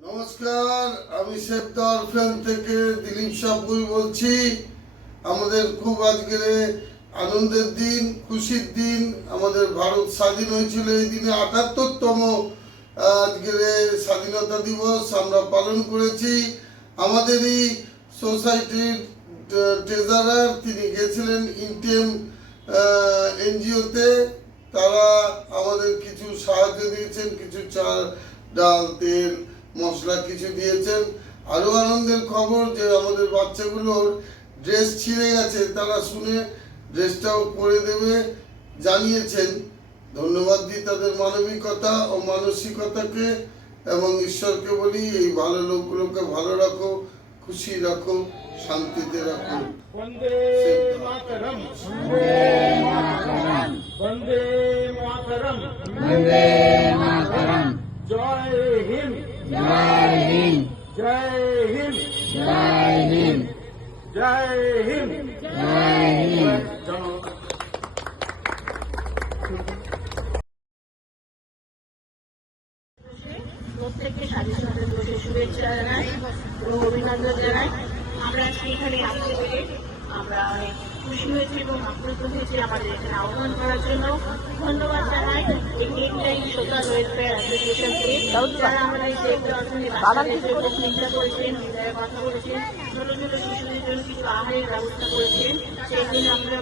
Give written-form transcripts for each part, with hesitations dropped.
নমস্কার, আমি সেফদার ফ্যান থেকে দিলীপ সাপুই বলছি। আমাদের খুব আজকের আনন্দের দিন, খুশির দিন। আমাদের ভারত স্বাধীন হয়েছিল এই দিনে ৭৮তম আজকের স্বাধীনতা দিবস আমরা পালন করেছি। আমাদেরই সোসাইটির ট্রেজারার তিনি গেছিলেন ইনটেম এনজিওতে। তারা আমাদের কিছু সাহায্য দিয়েছেন, কিছু চাল ডাল তেল মশলা কিছু দিয়েছেন। আরও আনন্দের খবর যে আমাদের বাচ্চাগুলোর ড্রেস ছিঁড়ে গেছে, তারা শুনে ড্রেসটাও পরে দেবে জানিয়েছেন। ধন্যবাদ দিই তাদের মানবিকতা ও মানসিকতাকে, এবং ঈশ্বরকে বলি এই ভালো লোকগুলোকে ভালো রাখো, খুশি রাখো, শান্তিতে রাখো। বন্দে মাতরম, বন্দে মাতরম, বন্দে মাতরম, বন্দে মাতরম। জয় হিন্দ, জয় হিন্দ, জয় হিন্দ, জয় হিন্দ, জয় হিন্দ, জয় হিন্দ। প্রত্যেককে স্বাধীনতা দিবসের শুভেচ্ছা জানাই এবং অভিনন্দন জানাই। আমরা সেইখানে আসতে পেরে আমরা অনেক খুশি হয়েছি এবং আপ্লুত হয়েছি আমাদের এখানে আহ্বান করার জন্য। ধন্যবাদ জানাই এই ইন্ডিয়ান সোশ্যাল ওয়েলফেয়ার অ্যাসোসিয়েশনকে, যারা আমাদের এই বাচ্চাদের জন্য চিন্তা করেছেন, কথা বলেছেন, ছোট ছোট শিশুদের জন্য কিছু আহারের ব্যবস্থা করেছেন। সেই জন্য আমরা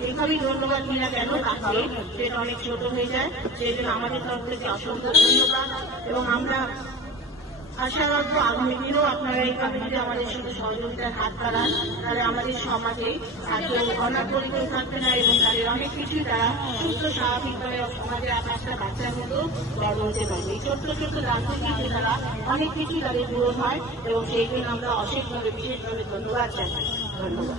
যেভাবেই ধন্যবাদ দিই না কেন তাকে সেটা অনেক ছোট হয়ে যায়। সেই জন্য আমাদের তরফ থেকে অসংখ্য ধন্যবাদ। এবং আমরা আশা রাখবো আগামী দিনেও আপনারা এই কাজে আমাদের সাথে সহযোগিতার হাত বাড়ান, তাহলে আমাদের সমাজে আর কেউ অনাপরিত থাকবে না এবং তাদের অনেক কিছুই তারা সুস্থ স্বাভাবিকভাবে সমাজে একটা বাচ্চার মতো বড় হতে পারবে। এই ছোট্ট ছোট্ট রাজনীতিতে তারা অনেক কিছুই তাদের পূরণ হয় এবং সেই জন্য আমরা অশেষভাবে বিশেষভাবে ধন্যবাদ জানাই। ধন্যবাদ।